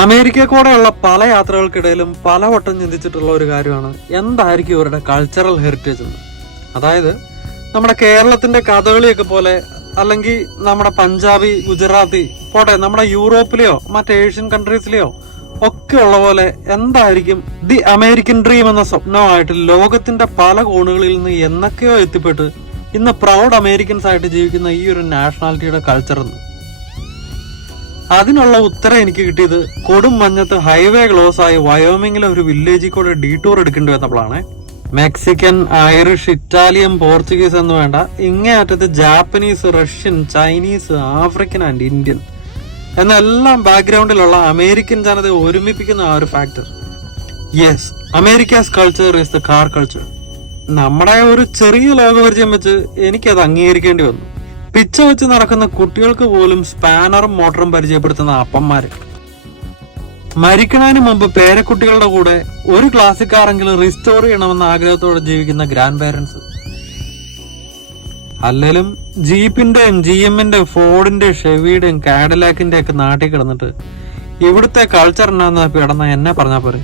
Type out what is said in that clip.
America കൂടെയുള്ള പല യാത്രകൾക്കിടയിലും പലവട്ടം ചിന്തിച്ചിട്ടുള്ള ഒരു കാര്യമാണ് എന്തായിരിക്കും ഇവരുടെ കൾച്ചറൽ ഹെറിറ്റേജ് എന്ന്. അതായത് നമ്മുടെ കേരളത്തിന്റെ കഥകളിയൊക്കെ പോലെ, അല്ലെങ്കിൽ നമ്മുടെ പഞ്ചാബി, ഗുജറാത്തി പോട്ടെ, നമ്മുടെ യൂറോപ്പിലെയോ മറ്റ് ഏഷ്യൻ കൺട്രീസിലെയോ ഒക്കെ ഉള്ള പോലെ എന്തായിരിക്കും ദി അമേരിക്കൻ ഡ്രീം എന്ന സ്വപ്നമായിട്ട് ലോകത്തിന്റെ പല കോണുകളിൽ നിന്ന് എന്നൊക്കെയോ എത്തിപ്പെട്ട് ഇന്ന് പ്രൗഡ് അമേരിക്കൻസ് ആയിട്ട് ജീവിക്കുന്ന ഈ ഒരു നാഷണാലിറ്റിയുടെ കൾച്ചർ എന്ന്. അതിനുള്ള ഉത്തരം എനിക്ക് കിട്ടിയത് കൊടും മഞ്ഞത്ത് ഹൈവേ ക്ലോസ് ആയി വയോമിങ്ങിലെ ഒരു വില്ലേജിൽ കൂടെ ഡീടൂർ എടുക്കേണ്ടി വന്നപ്പോഴാണ്. മെക്സിക്കൻ, ഐറിഷ്, ഇറ്റാലിയൻ, പോർച്ചുഗീസ് എന്ന് വേണ്ട, ഇങ്ങേയറ്റത്ത് Japanese, Russian, Chinese, African and Indian എന്നെല്ലാം ബാക്ക്ഗ്രൗണ്ടിലുള്ള അമേരിക്കൻ ജനതയെ ഒരുമിപ്പിക്കുന്ന ആ ഒരു factor. Yes, America's culture is the car culture. നമ്മുടെ ഒരു ചെറിയ ലോകപരിചയം വെച്ച് എനിക്കത് അംഗീകരിക്കേണ്ടി വന്നു. പിച്ച വെച്ച് നടക്കുന്ന കുട്ടികൾക്ക് പോലും സ്പാനറും മോട്ടറും പരിചയപ്പെടുത്തുന്ന അപ്പന്മാര്, മരിക്കണതിന് മുമ്പ് പേരക്കുട്ടികളുടെ കൂടെ ഒരു ക്ലാസിക് കാറെങ്കിലും റീസ്റ്റോർ ചെയ്യണമെന്ന ആഗ്രഹത്തോടെ ജീവിക്കുന്ന ഗ്രാൻഡ് പേരൻസ്, അല്ലെങ്കിലും ജീപ്പിന്റെയും GM-ന്റെയും ഫോർഡിന്റെയും ഷെവിയുടെയും കാഡിലാക്കിന്റെ ഒക്കെ നാട്ടിൽ കിടന്നിട്ട് ഇവിടുത്തെ കൾച്ചർ എന്നാന്ന് കിടന്ന എന്നെ പറഞ്ഞാൽ പോരെ.